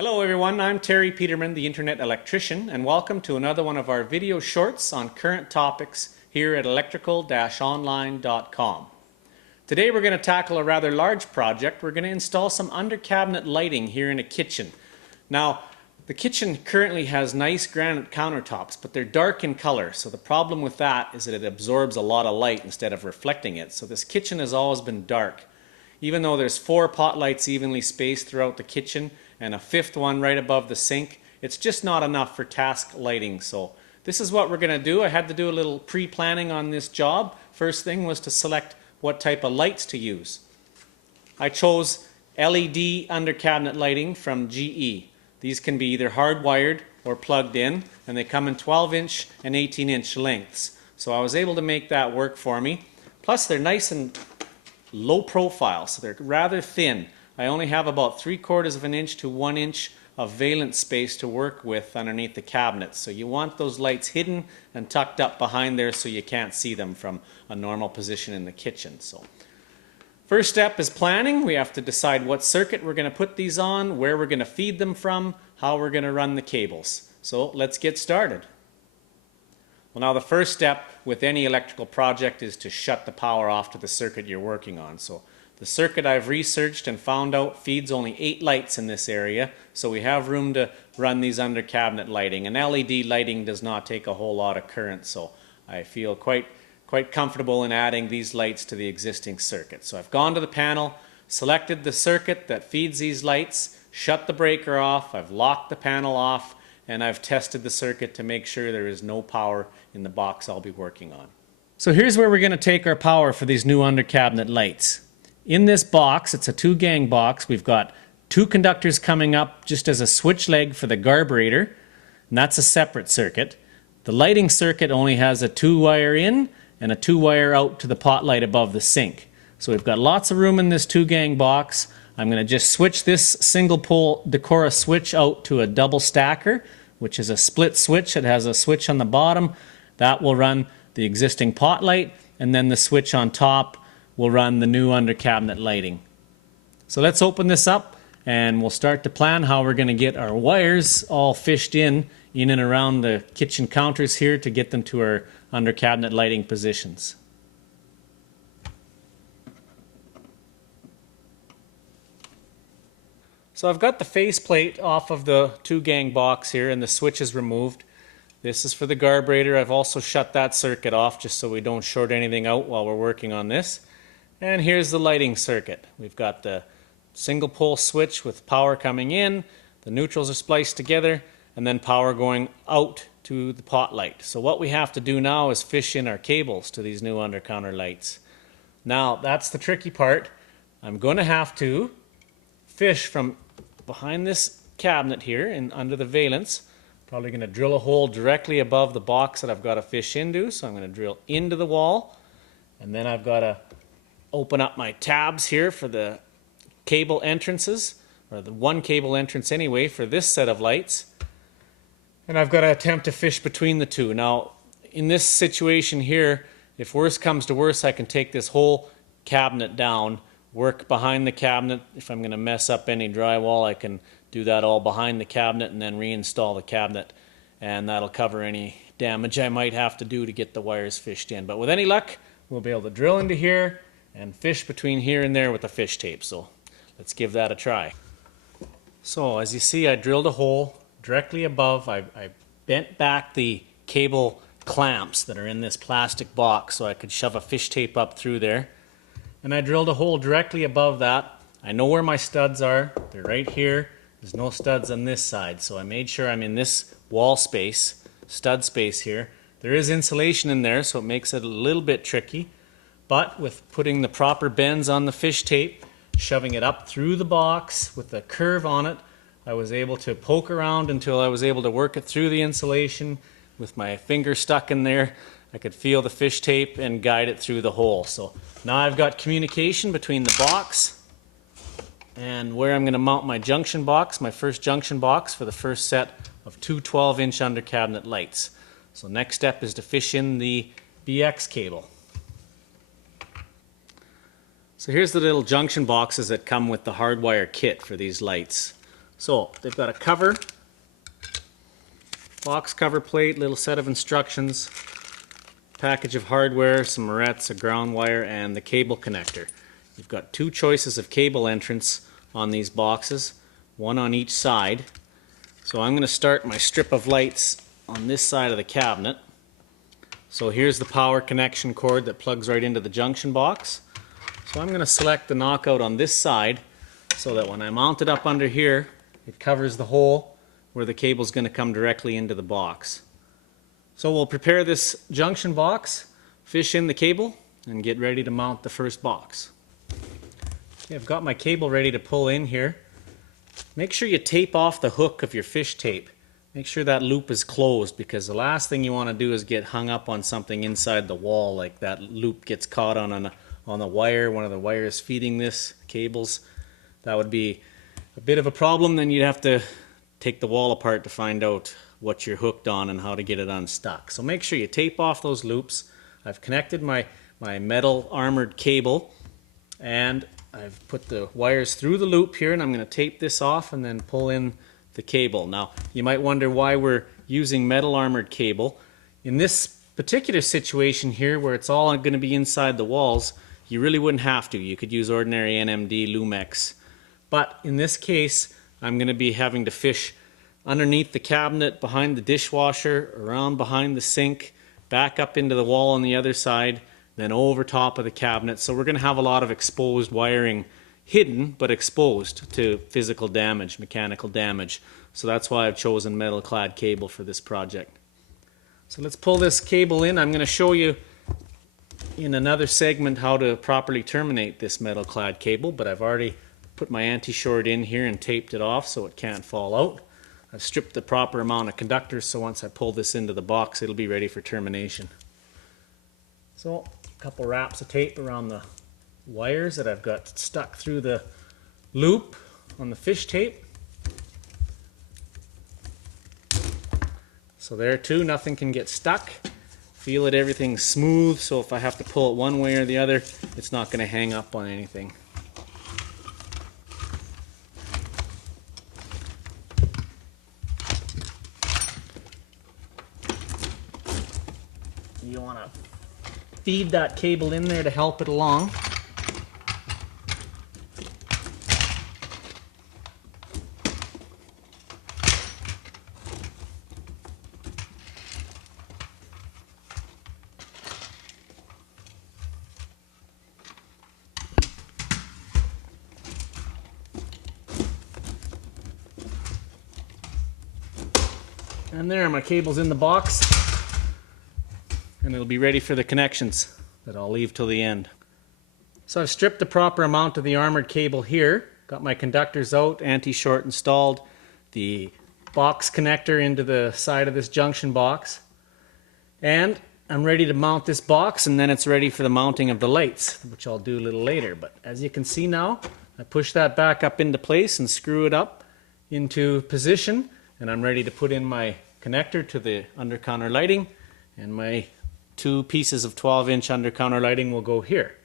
Hello everyone, I'm Terry Peterman, the Internet Electrician, and welcome to another one of our video shorts on current topics here at electrical-online.com. Today we're going to tackle a rather large project. We're going to install some under-cabinet lighting here in a kitchen. Now, the kitchen currently has nice granite countertops, but they're dark in color, so the problem with that is that it absorbs a lot of light instead of reflecting it. So this kitchen has always been dark. Even though there's 4 pot lights evenly spaced throughout the kitchen and a 5th one right above the sink, it's just not enough for task lighting. So this is what we're going to do. I had to do a little pre-planning on this job. First thing was to select what type of lights to use. I chose LED under cabinet lighting from GE. These can be either hardwired or plugged in, and they come in 12-inch and 18-inch lengths. So I was able to make that work for me. Plus they're nice and low profile, so they're rather thin. I only have about 3/4 of an inch to 1 inch of valence space to work with underneath the cabinet. So you want those lights hidden and tucked up behind there so you can't see them from a normal position in the kitchen. So first step is planning. We have to decide what circuit we're going to put these on, where we're going to feed them from, how we're going to run the cables. So let's get started. Well, now the first step with any electrical project is to shut the power off to the circuit you're working on. So the circuit I've researched and found out feeds only 8 lights in this area, so we have room to run these under cabinet lighting. And LED lighting does not take a whole lot of current, so I feel quite comfortable in adding these lights to the existing circuit. So I've gone to the panel, selected the circuit that feeds these lights, shut the breaker off, I've locked the panel off, and I've tested the circuit to make sure there is no power in the box I'll be working on. So here's where we're going to take our power for these new under cabinet lights. In this box, it's a 2-gang box, we've got 2 conductors coming up just as a switch leg for the carburetor, and that's a separate circuit. The lighting circuit only has a 2-wire in and a 2-wire out to the pot light above the sink. So we've got lots of room in this 2-gang box. I'm going to just switch this single pole Decora switch out to a double stacker, which is a split switch. It has a switch on the bottom that will run the existing pot light, and then the switch on top will run the new under cabinet lighting. So let's open this up and we'll start to plan how we're going to get our wires all fished in and around the kitchen counters here to get them to our under cabinet lighting positions. So I've got the faceplate off of the 2-gang box here and the switch is removed. This is for the carburetor. I've also shut that circuit off just so we don't short anything out while we're working on this. And here's the lighting circuit. We've got the single pole switch with power coming in, the neutrals are spliced together, and then power going out to the pot light. So what we have to do now is fish in our cables to these new under counter lights. Now that's the tricky part. I'm going to have to fish from behind this cabinet here and under the valence. Probably going to drill a hole directly above the box that I've got to fish into. So I'm going to drill into the wall, and then I've got to open up my tabs here for the cable entrances, or the one cable entrance anyway for this set of lights. And I've got to attempt to fish between the two. Now in this situation here, if worse comes to worse, I can take this whole cabinet down, work behind the cabinet. If I'm going to mess up any drywall, I can do that all behind the cabinet and then reinstall the cabinet, and that'll cover any damage I might have to do to get the wires fished in. But with any luck, we'll be able to drill into here and fish between here and there with a fish tape. So let's give that a try. So as you see, I drilled a hole directly above. I bent back the cable clamps that are in this plastic box so I could shove a fish tape up through there. And I drilled a hole directly above that. I know where my studs are. They're right here. There's no studs on this side, so I made sure I'm in this wall space, stud space here. There is insulation in there, so it makes it a little bit tricky. But with putting the proper bends on the fish tape, shoving it up through the box with a curve on it, I was able to poke around until I was able to work it through the insulation. With my finger stuck in there, I could feel the fish tape and guide it through the hole. So now I've got communication between the box and where I'm going to mount my junction box, my first junction box for the first set of 2 12-inch under cabinet lights. So next step is to fish in the BX cable. So here's the little junction boxes that come with the hardwire kit for these lights. So they've got a cover, box cover plate, little set of instructions, package of hardware, some morettes, a ground wire, and the cable connector. You've got two choices of cable entrance on these boxes, one on each side. So I'm going to start my strip of lights on this side of the cabinet. So here's the power connection cord that plugs right into the junction box. So I'm going to select the knockout on this side so that when I mount it up under here, it covers the hole where the cable is going to come directly into the box. So we'll prepare this junction box, fish in the cable, and get ready to mount the first box. Okay, I've got my cable ready to pull in here. Make sure you tape off the hook of your fish tape. Make sure that loop is closed, because the last thing you want to do is get hung up on something inside the wall, like that loop gets caught on the wire, one of the wires feeding this cables. That would be a bit of a problem. Then you'd have to take the wall apart to find out what you're hooked on and how to get it unstuck. So make sure you tape off those loops. I've connected my metal armored cable, and I've put the wires through the loop here, and I'm going to tape this off and then pull in the cable. Now, you might wonder why we're using metal armored cable. In this particular situation here, where it's all going to be inside the walls, you really wouldn't have to. You could use ordinary NMD Lumex. But in this case, I'm going to be having to fish underneath the cabinet, behind the dishwasher, around behind the sink, back up into the wall on the other side, then over top of the cabinet. So we're going to have a lot of exposed wiring, hidden but exposed to physical damage, mechanical damage. So that's why I've chosen metal clad cable for this project. So let's pull this cable in. I'm going to show you in another segment how to properly terminate this metal clad cable, but I've already put my anti-short in here and taped it off so it can't fall out. I've stripped the proper amount of conductors, so once I pull this into the box, it'll be ready for termination. So a couple wraps of tape around the wires that I've got stuck through the loop on the fish tape. So there too, nothing can get stuck. Feel it, everything's smooth, so if I have to pull it one way or the other, it's not going to hang up on anything. You want to feed that cable in there to help it along. And there, my cable's in the box, and it'll be ready for the connections that I'll leave till the end. So I've stripped the proper amount of the armored cable here, got my conductors out, anti-short installed, the box connector into the side of this junction box, and I'm ready to mount this box, and then it's ready for the mounting of the lights, which I'll do a little later. But as you can see now, I push that back up into place and screw it up into position, and I'm ready to put in my connector to the under counter lighting, and my two pieces of 12-inch under counter lighting will go here.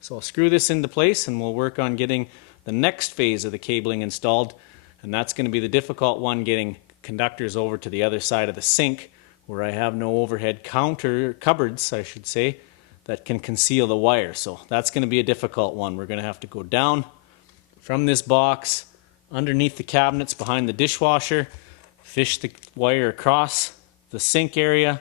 So I'll screw this into place, and we'll work on getting the next phase of the cabling installed, and that's going to be the difficult one, getting conductors over to the other side of the sink where I have no overhead cupboards, I should say, that can conceal the wire. So that's going to be a difficult one. We're going to have to go down from this box underneath the cabinets behind the dishwasher, fish the wire across the sink area,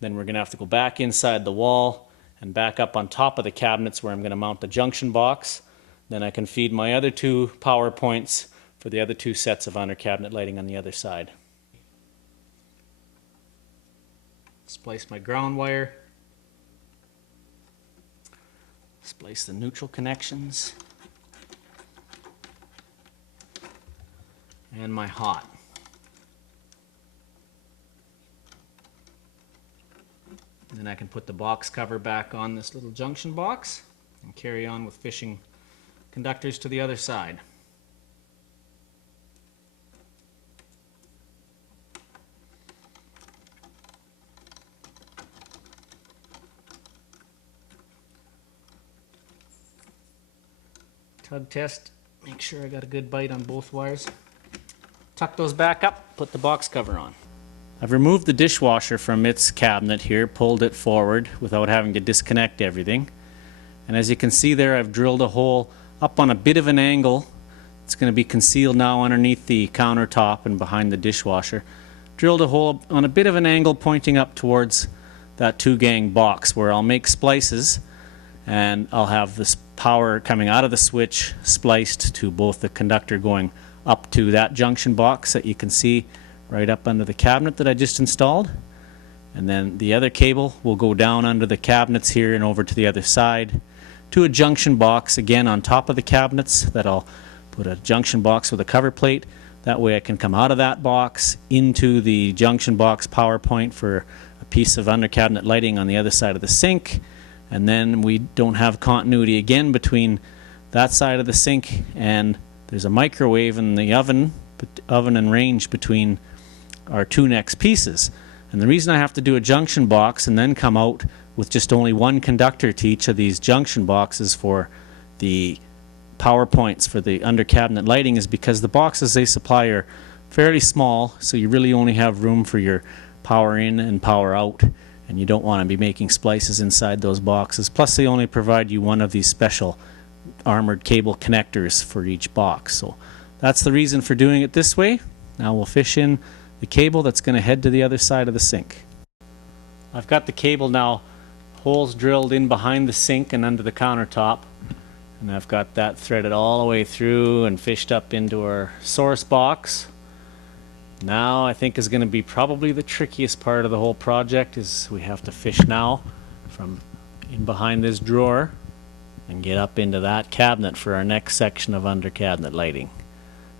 then we're going to have to go back inside the wall and back up on top of the cabinets where I'm going to mount the junction box. Then I can feed my other two power points for the other two sets of under cabinet lighting on the other side. Splice my ground wire, splice the neutral connections, and my hot. And then I can put the box cover back on this little junction box and carry on with fishing conductors to the other side. Tug test, make sure I got a good bite on both wires. tuck those back up, put the box cover on. I've removed the dishwasher from its cabinet here, pulled it forward without having to disconnect everything. And as you can see there, I've drilled a hole up on a bit of an angle. It's going to be concealed now underneath the countertop and behind the dishwasher. Drilled a hole on a bit of an angle pointing up towards that 2-gang box where I'll make splices, and I'll have this power coming out of the switch spliced to both the conductor going up to that junction box that you can see right up under the cabinet that I just installed, and then the other cable will go down under the cabinets here and over to the other side to a junction box again on top of the cabinets that I'll put a junction box with a cover plate. That way I can come out of that box into the junction box power point for a piece of under cabinet lighting on the other side of the sink, and then we don't have continuity again between that side of the sink, and there's a microwave and the oven and range between our two next pieces. And the reason I have to do a junction box and then come out with just only one conductor to each of these junction boxes for the power points for the under cabinet lighting is because the boxes they supply are fairly small, so you really only have room for your power in and power out, and you don't want to be making splices inside those boxes. Plus they only provide you one of these special armored cable connectors for each box. So that's the reason for doing it this way. Now we'll fish in the cable that's going to head to the other side of the sink. I've got the cable now holes drilled in behind the sink and under the countertop, and I've got that threaded all the way through and fished up into our source box. Now I think is going to be probably the trickiest part of the whole project, is we have to fish now from in behind this drawer and get up into that cabinet for our next section of under cabinet lighting.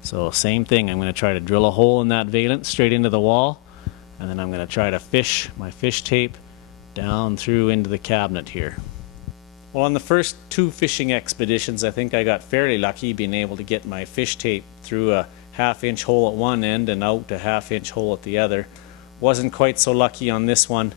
So same thing, I'm going to try to drill a hole in that valance straight into the wall, and then I'm going to try to fish my fish tape down through into the cabinet here. Well, on the first 2 fishing expeditions, I think I got fairly lucky being able to get my fish tape through a 1/2-inch hole at one end and out a 1/2-inch hole at the other. Wasn't quite so lucky on this one.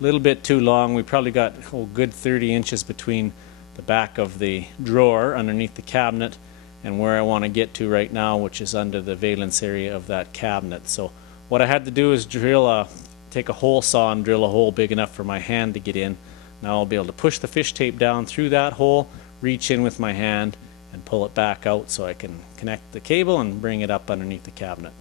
A little bit too long. We probably got a good 30 inches between the back of the drawer underneath the cabinet and where I want to get to right now, which is under the valance area of that cabinet. So what I had to do is take a hole saw and drill a hole big enough for my hand to get in. Now I'll be able to push the fish tape down through that hole, reach in with my hand, and pull it back out so I can connect the cable and bring it up underneath the cabinet.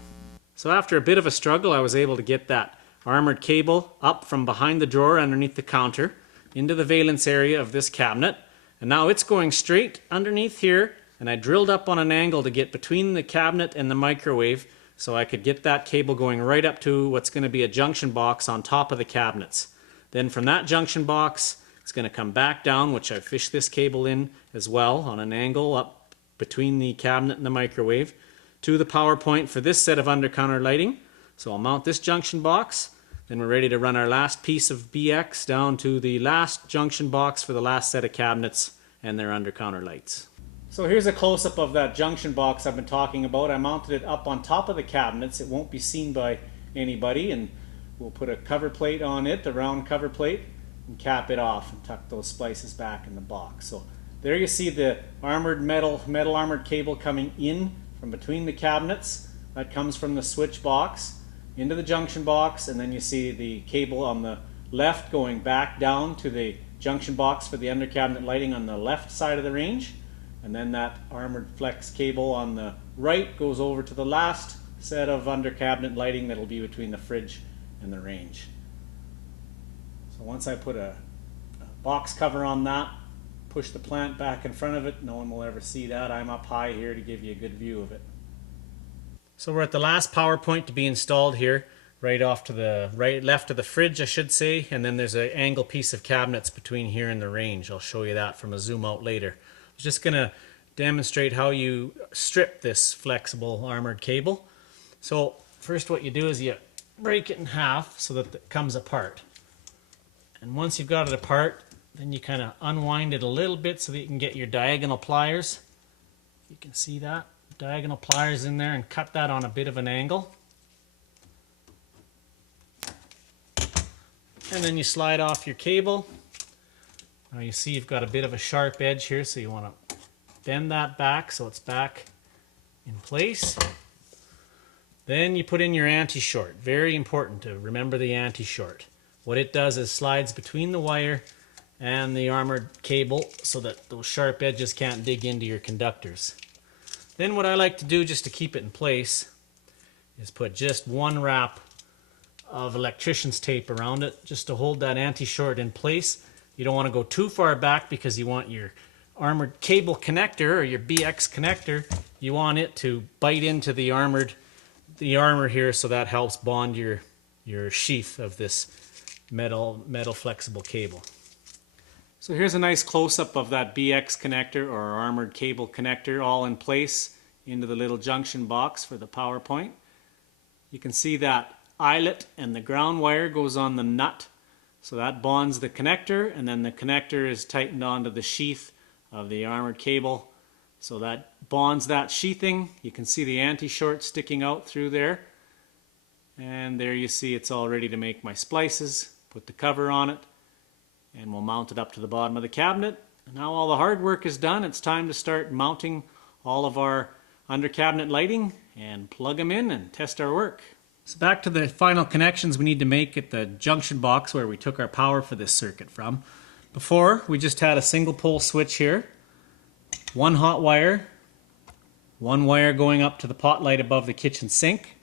So after a bit of a struggle, I was able to get that armored cable up from behind the drawer underneath the counter into the valance area of this cabinet, and now it's going straight underneath here, and I drilled up on an angle to get between the cabinet and the microwave so I could get that cable going right up to what's going to be a junction box on top of the cabinets. Then from that junction box, it's going to come back down, which I fished this cable in as well on an angle up between the cabinet and the microwave, to the power point for this set of under counter lighting. So I'll mount this junction box, then we're ready to run our last piece of BX down to the last junction box for the last set of cabinets and their under counter lights. So here's a close-up of that junction box I've been talking about. I mounted it up on top of the cabinets. It won't be seen by anybody, and we'll put a cover plate on it, a round cover plate, and cap it off and tuck those splices back in the box. So there you see the armored metal armored cable coming in from between the cabinets. That comes from the switch box into the junction box, and then you see the cable on the left going back down to the junction box for the under cabinet lighting on the left side of the range. And then that armored flex cable on the right goes over to the last set of under cabinet lighting that'll be between the fridge and the range. So once I put a box cover on that, push the plant back in front of it, no one will ever see that. I'm up high here to give you a good view of it. So we're at the last power point to be installed here, right off to the left of the fridge, I should say, and then there's an angle piece of cabinets between here and the range. I'll show you that from a zoom out later. I was just going to demonstrate how you strip this flexible armored cable. So first what you do is you break it in half so that it comes apart. And once you've got it apart, then you kind of unwind it a little bit so that you can get your diagonal pliers. You can see that. Diagonal pliers in there, and cut that on a bit of an angle. And then you slide off your cable. Now you see you've got a bit of a sharp edge here, so you want to bend that back so it's back in place. Then you put in your anti-short. Very important to remember the anti-short. What it does is slides between the wire and the armored cable so that those sharp edges can't dig into your conductors. Then what I like to do just to keep it in place is put just one wrap of electrician's tape around it just to hold that anti-short in place. You don't want to go too far back because you want your armored cable connector or your BX connector, you want it to bite into the armor here, so that helps bond your sheath of this metal flexible cable. So here's a nice close-up of that BX connector or armored cable connector all in place into the little junction box for the PowerPoint. You can see that eyelet and the ground wire goes on the nut, so that bonds the connector, and then the connector is tightened onto the sheath of the armored cable, so that bonds that sheathing. You can see the anti-short sticking out through there, and there you see it's all ready to make my splices. Put the cover on it and we'll mount it up to the bottom of the cabinet. And now all the hard work is done. It's time to start mounting all of our under cabinet lighting and plug them in and test our work. So back to the final connections we need to make at the junction box where we took our power for this circuit from. Before, we just had a single pole switch here, one hot wire, one wire going up to the pot light above the kitchen sink,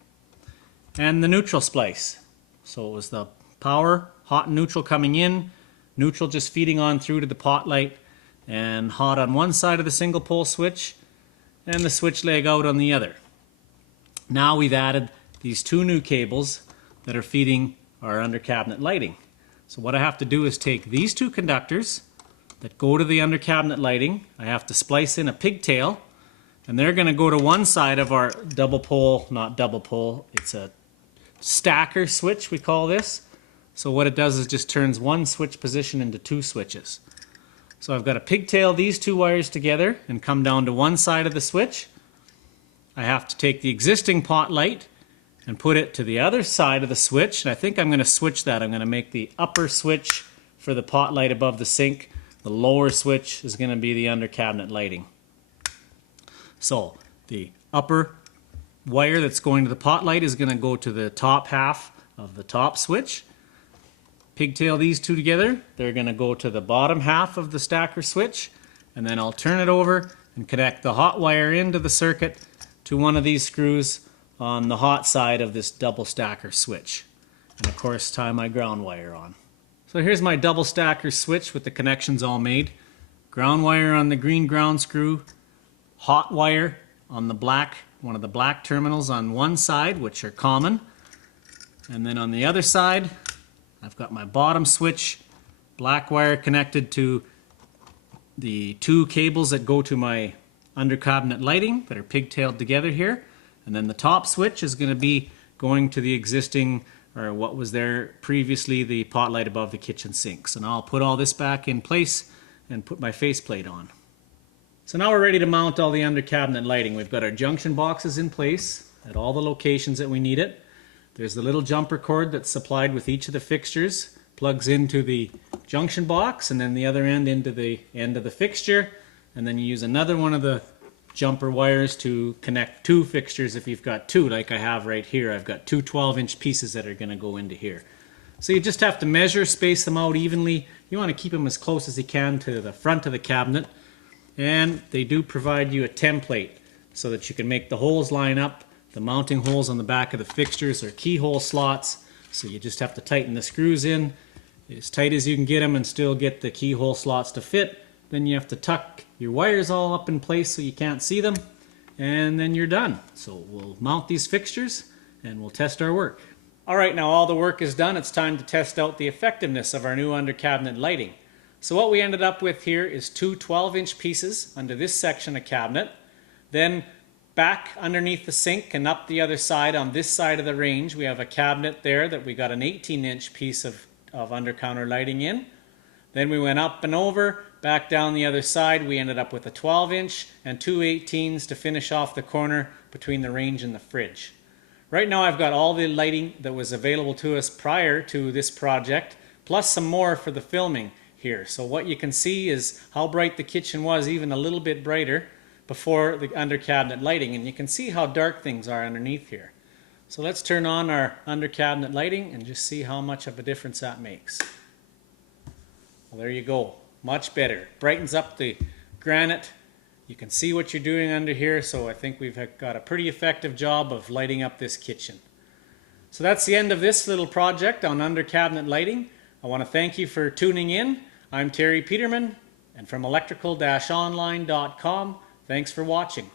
and the neutral splice. So it was the power, hot and neutral coming in, neutral just feeding on through to the pot light, and hot on one side of the single pole switch, and the switch leg out on the other. Now we've added these two new cables that are feeding our under cabinet lighting. So what I have to do is take these two conductors that go to the under cabinet lighting, I have to splice in a pigtail, and they're going to go to one side of our double pole, not double pole, it's a stacker switch we call this. So what it does is just turns one switch position into two switches. So I've got to pigtail these two wires together and come down to one side of the switch. I have to take the existing pot light and put it to the other side of the switch. And I think I'm going to switch that. I'm going to make the upper switch for the pot light above the sink. The lower switch is going to be the under cabinet lighting. So the upper wire that's going to the pot light is going to go to the top half of the top switch. Pigtail these two together. They're going to go to the bottom half of the stacker switch. And then I'll turn it over and connect the hot wire into the circuit to one of these screws on the hot side of this double stacker switch. And of course tie my ground wire on. So here's my double stacker switch with the connections all made. Ground wire on the green ground screw, hot wire on the black, one of the black terminals on one side, which are common. And then on the other side, I've got my bottom switch, black wire connected to the two cables that go to my under cabinet lighting that are pigtailed together here. And then the top switch is going to be going to the existing, or what was there previously, the pot light above the kitchen sink. So now I'll put all this back in place and put my faceplate on. So now we're ready to mount all the under cabinet lighting. We've got our junction boxes in place at all the locations that we need it. There's the little jumper cord that's supplied with each of the fixtures, plugs into the junction box, and then the other end into the end of the fixture. And then you use another one of the jumper wires to connect two fixtures if you've got two, like I have right here. I've got two 12-inch pieces that are going to go into here. So you just have to measure, space them out evenly. You want to keep them as close as you can to the front of the cabinet. And they do provide you a template so that you can make the holes line up. The mounting holes on the back of the fixtures are keyhole slots, so you just have to tighten the screws in as tight as you can get them and still get the keyhole slots to fit. Then you have to tuck your wires all up in place so you can't see them, and then you're done. So we'll mount these fixtures and we'll test our work. Alright, now all the work is done. It's time to test out the effectiveness of our new under cabinet lighting. So what we ended up with here is two 12-inch pieces under this section of cabinet. Then back underneath the sink and up the other side on this side of the range, we have a cabinet there that we got an 18-inch piece of under counter lighting in. Then we went up and over, back down the other side. We ended up with a 12-inch and two 18s to finish off the corner between the range and the fridge. Right now I've got all the lighting that was available to us prior to this project, plus some more for the filming here. So what you can see is how bright the kitchen was, even a little bit brighter before the under cabinet lighting, and you can see how dark things are underneath here. So let's turn on our under cabinet lighting and just see how much of a difference that makes. Well, there you go. Much better. Brightens up the granite. You can see what you're doing under here, so I think we've got a pretty effective job of lighting up this kitchen. So that's the end of this little project on under cabinet lighting. I want to thank you for tuning in. I'm Terry Peterman, and from electrical-online.com, thanks for watching.